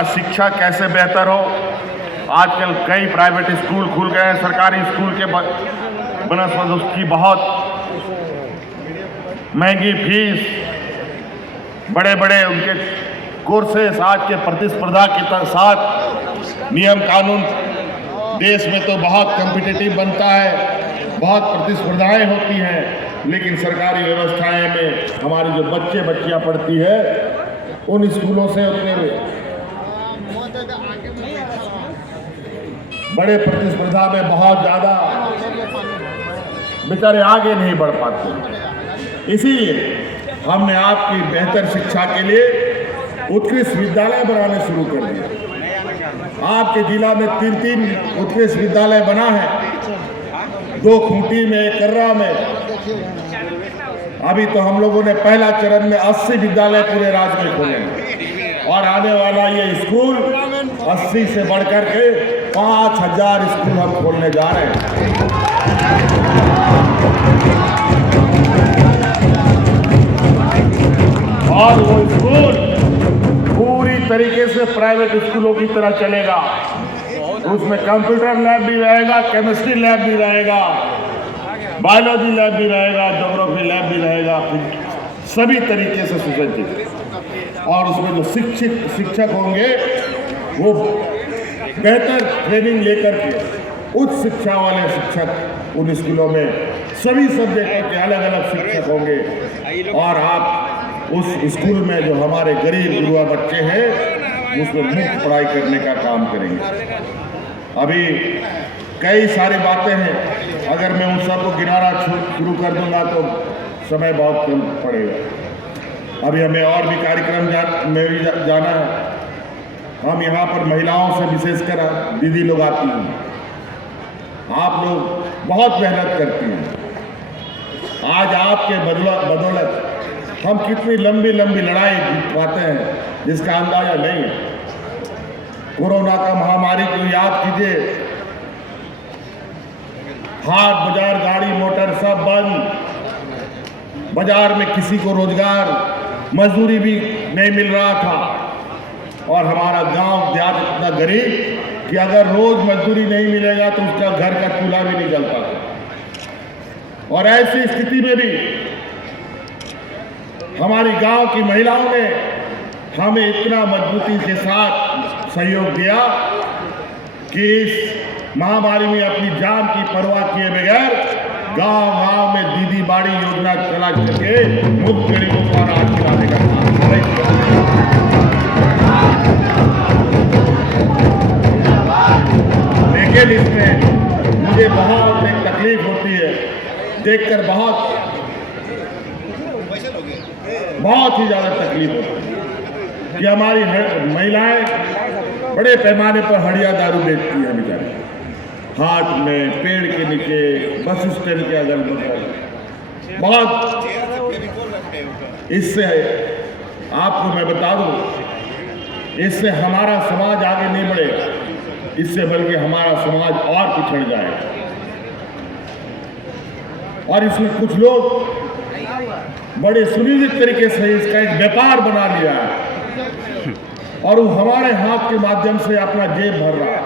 का शिक्षा कैसे बेहतर हो। आजकल कई प्राइवेट स्कूल खुल गए हैं, सरकारी स्कूल के बनस्पत उसकी बहुत महंगी फीस, बड़े बड़े उनके कोर्सेस, आज के प्रतिस्पर्धा के साथ नियम कानून देश में तो बहुत कॉम्पिटिटिव बनता है, बहुत प्रतिस्पर्धाएं होती हैं, लेकिन सरकारी व्यवस्थाएं में हमारी जो बच्चे बच्चियां पढ़ती है उन स्कूलों से उतने बड़े प्रतिस्पर्धा में बहुत ज़्यादा बेचारे आगे नहीं बढ़ पाते। इसीलिए हमने आपकी बेहतर शिक्षा के लिए उत्कृष्ट विद्यालय बनाने शुरू कर दिए। आपके जिला में 3 उत्कृष्ट विद्यालय बना है, 2 खूंटी में, 1 कर्रा में। अभी तो हम लोगों ने पहला चरण में 80 विद्यालय पूरे राज्य में खोले हैं और आने वाला ये स्कूल 80 से बढ़कर के 5000 स्कूल हम खोलने जा रहे हैं। और वो स्कूल पूरी तरीके से प्राइवेट स्कूलों की तरह चलेगा। उसमें कंप्यूटर लैब भी रहेगा, केमिस्ट्री लैब भी रहेगा, बायोलॉजी लैब भी रहेगा, ज्योग्राफी लैब भी रहेगा, सभी तरीके से सुसज्जित। और उसमें जो शिक्षक होंगे वो बेहतर ट्रेनिंग लेकर के उच्च शिक्षा वाले शिक्षक उन स्कूलों में सभी सब्जेक्ट के अलग अलग शिक्षक होंगे। और आप उस स्कूल में जो हमारे गरीब युवा बच्चे हैं उसमें मुफ्त पढ़ाई करने का काम करेंगे। अभी कई सारी बातें हैं, अगर मैं उन सबको गिनाना शुरू कर दूंगा तो समय बहुत कम पड़ेगा। अभी हमें और भी कार्यक्रम में भी जाना है। हम यहाँ पर महिलाओं से विशेषकर दीदी लोग आती हैं, आप लोग बहुत मेहनत करती हैं। आज आपके बदौलत हम कितनी लंबी लंबी लड़ाई जीत पाते हैं जिसका अंदाजा नहीं है। कोरोना का महामारी को याद कीजिए, हाट बाजार, गाड़ी मोटर सब बंद, बाजार में किसी को रोजगार, मजदूरी भी नहीं मिल रहा था। और हमारा गांव देहात इतना गरीब कि अगर रोज मजदूरी नहीं मिलेगा तो उसका घर का चूल्हा भी नहीं जलता था। और ऐसी स्थिति में भी हमारी गांव की महिलाओं ने हमें इतना मजबूती के साथ सहयोग दिया कि इस महामारी में अपनी जान की परवाह किए बगैर गांव-गांव में दीदी बाड़ी योजना चला करके मुफ्त गरीबों को अनाज खिलाने का काम किया। लेकिन इसमें मुझे बहुत एक तकलीफ होती है देखकर, बहुत ही ज़्यादा तकलीफ होती है कि हमारी महिलाएं बड़े पैमाने पर हड़िया दारू बेचती हैं बेचारी, हाट में, पेड़ के नीचे, बस स्टैंड के अगल बगल। बहुत इससे आपको मैं बता दूं, इससे हमारा समाज आगे नहीं बढ़ेगा, इससे बल्कि हमारा समाज और पिछड़ जाएगा। और इसमें कुछ लोग बड़े सुनिश्चित तरीके से इसका एक व्यापार बना लिया है और वो हमारे हाथ के माध्यम से अपना जेब भर रहा है।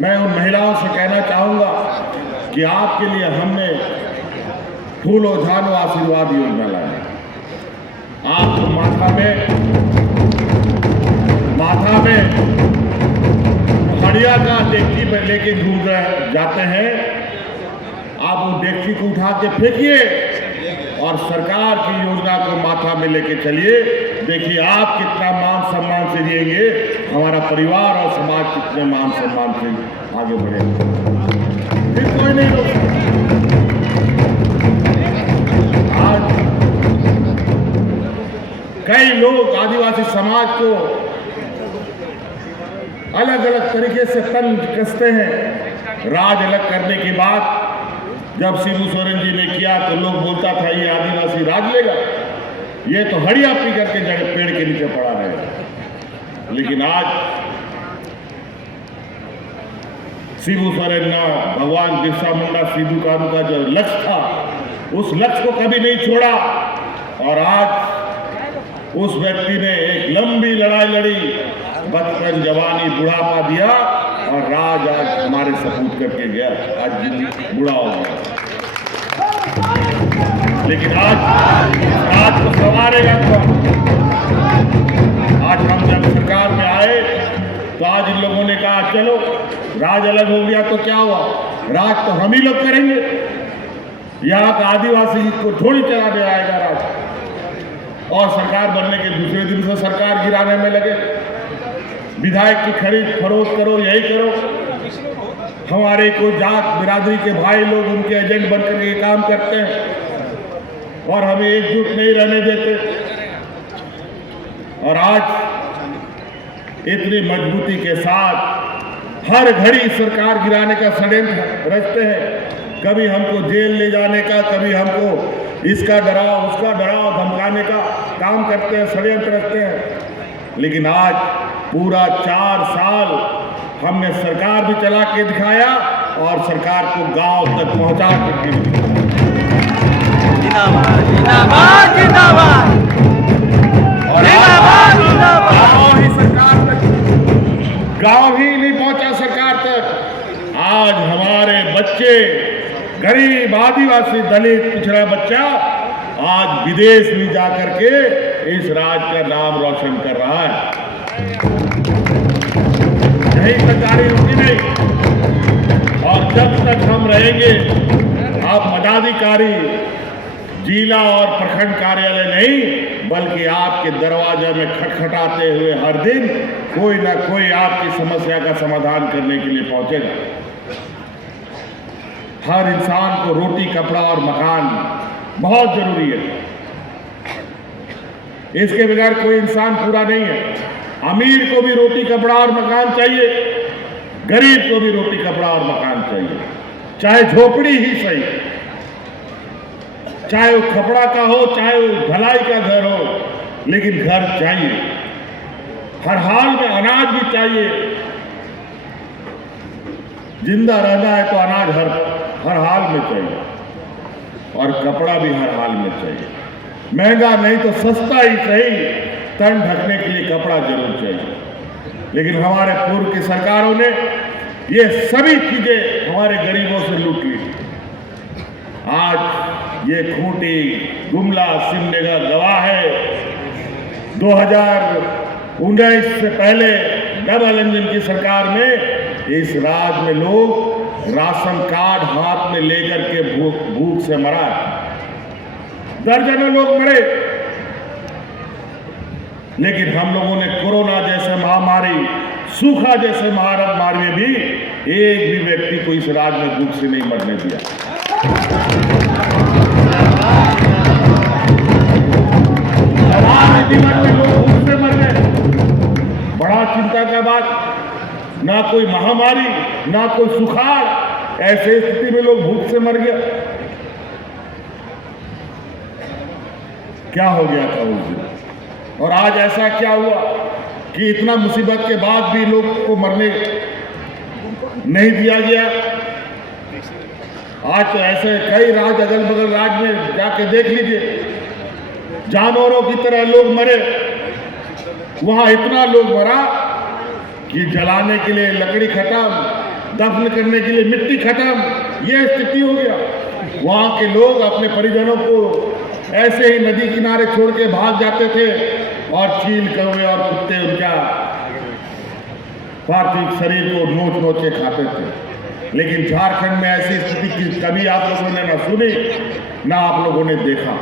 मैं उन महिलाओं से कहना चाहूंगा कि आपके लिए हमने फूलो झानो आशीर्वाद योजना लाया। आप तो माथा में हड़िया का डेगची पर लेके घूम जाते हैं, आप उस डेगची को उठा के फेंकिए और सरकार की योजना को माथा में लेके चलिए। देखिए आप कितना मान सम्मान से जिएंगे, हमारा परिवार और समाज कितने मान सम्मान से आगे बढ़ेगा। फिर कोई नहीं रोक सकता। आज कई लोग आदिवासी समाज को अलग अलग तरीके से तंग कसते हैं। राज अलग करने के बाद जब शिबू सोरेन जी ने किया तो लोग बोलता था ये आदिवासी राज लेगा, ये तो हड़िया पी करके जगह पेड़ के नीचे पड़ा रहेगा। लेकिन आज शिबू सोरेन ना भगवान बिरसा मुंडा सिद्धू कानू का जो लक्ष्य था उस लक्ष्य को कभी नहीं छोड़ा और आज उस व्यक्ति ने एक लंबी लड़ाई लड़ी बचपन, जवानी, बुढ़ापा दिया और राज आज हमारे सपूत करके गया। आज बुढ़ा हो गया, लेकिन आज को संवारेगा कौन? आज हम जब सरकार में आए तो आज इन लोगों ने कहा चलो राज अलग हो गया तो क्या हुआ, राज तो हम ही लोग करेंगे, यहाँ का आदिवासी को थोड़ी चलाने आएगा राज। और सरकार बनने के दूसरे दिन से सरकार गिराने में लगे, विधायक की खरीद फरोख्त करो, यही करो। हमारे कोई जात बिरादरी के भाई लोग उनके एजेंट बनकर ये काम करते हैं और हमें एकजुट नहीं रहने देते। और आज इतनी मजबूती के साथ हर घड़ी सरकार गिराने का षड्यंत्र रचते हैं। कभी हमको जेल ले जाने का, कभी हमको इसका डराव उसका डराव धमकाने का काम करते हैं, षड्यंत्र रचते हैं। लेकिन आज पूरा 4 साल हमने सरकार भी चला के दिखाया और सरकार को गांव तक पहुंचा के जिंदाबाद जिंदाबाद जिंदाबाद और गांव ही सरकार तक, गांव ही नहीं पहुंचा सरकार तक। आज हमारे बच्चे, गरीब, आदिवासी, दलित, पिछड़ा बच्चा आज विदेश में जाकर के इस राज का नाम रोशन कर रहा है। यही सरकारी रुकी नहीं, और जब तक हम रहेंगे आप पदाधिकारी जिला और प्रखंड कार्यालय नहीं बल्कि आपके दरवाजे में खटखटाते हुए हर दिन कोई ना कोई आपकी समस्या का समाधान करने के लिए पहुंचेगा। हर इंसान को रोटी, कपड़ा और मकान बहुत जरूरी है। इसके बगैर कोई इंसान पूरा नहीं है। अमीर को भी रोटी, कपड़ा और मकान चाहिए, गरीब को भी रोटी, कपड़ा और मकान चाहिए, चाहे झोपड़ी ही सही, चाहे वो कपड़ा का हो, चाहे वो ढलाई का घर हो, लेकिन घर चाहिए। हर हाल में अनाज भी चाहिए। जिंदा रहना है तो अनाज हर हाल में चाहिए और कपड़ा भी हर हाल में चाहिए। महंगा नहीं तो सस्ता ही सही, तन ढकने के लिए कपड़ा जरूर चाहिए। लेकिन हमारे पूर्व की सरकारों ने ये सभी चीजें हमारे गरीबों से लूट ली। आज ये खूंटी, गुमला, सिमडेगा गवाह है। 2019 से पहले डबल इंजन की सरकार में इस राज्य में लोग राशन कार्ड हाथ में लेकर के भूख से मरा, दर्जनों लोग मरे। लेकिन हम लोगों ने कोरोना जैसे महामारी, सूखा जैसे महामारी में भी एक भी व्यक्ति को इस राज्य में भूख से नहीं मरने दिया। हमारे जीवन में लोग भूख से मर गए, बड़ा चिंता का बात। ना कोई महामारी, ना कोई सुखाड़, ऐसे स्थिति में लोग भूख से मर गया। क्या हो गया था उस दिन? और आज ऐसा क्या हुआ कि इतना मुसीबत के बाद भी लोग को मरने नहीं दिया गया? आज तो ऐसे कई राज्य, अगल बगल राज्य में जाके देख लीजिए, जानवरों की तरह लोग मरे। वहां इतना लोग मरा कि जलाने के लिए लकड़ी खत्म, दफन करने के लिए मिट्टी खत्म, यह स्थिति हो गया। वहां के लोग अपने परिजनों को ऐसे ही नदी किनारे छोड़ के भाग जाते थे और चील, कौवे और कुत्ते उनका पार्थिव शरीर को नोच नोच के खाते थे। लेकिन झारखंड में ऐसी स्थिति की कभी आप लोगों ने ना सुनी, ना आप लोगों ने देखा।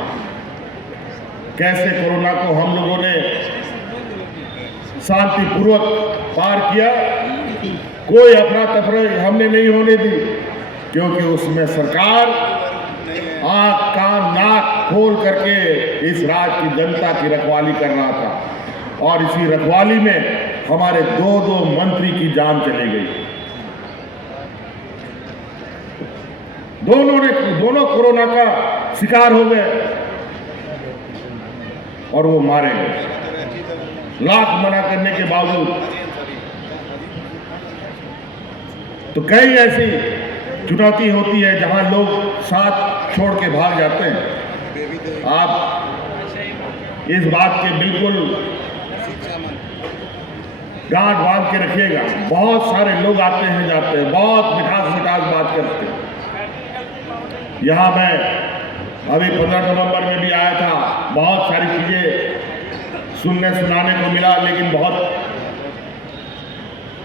कैसे कोरोना को हम लोगों ने शांतिपूर्वक पार किया, कोई अफरा तफरा हमने नहीं होने दी, क्योंकि उसमें सरकार आंख, कान, नाक खोल करके इस राज्य की जनता की रखवाली कर रहा था। और इसी रखवाली में हमारे दो मंत्री की जान चली गई। दोनों कोरोना का शिकार हो गए और वो मारे गए, लाख मना करने के बावजूद। तो कई ऐसी चुनौती होती है जहां लोग साथ छोड़ के भाग जाते हैं। आप इस बात के बिल्कुल गांठ बांध के रखिएगा। बहुत सारे लोग आते हैं जाते हैं, बहुत मिठास मिठास बात करते हैं। यहाँ मैं अभी 15 नवंबर में भी आया था, बहुत सारी चीजें सुनने सुनाने को मिला, लेकिन बहुत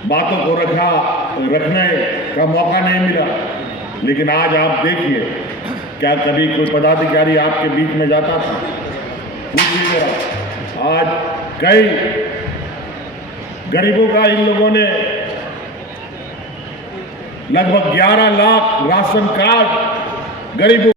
बातों को रखने का मौका नहीं मिला। लेकिन आज आप देखिए, क्या कभी कोई पदाधिकारी आपके बीच में जाता था? पूछिए जरा। आज कई गरीबों का इन लोगों ने लगभग 11 लाख राशन कार्ड गरीबों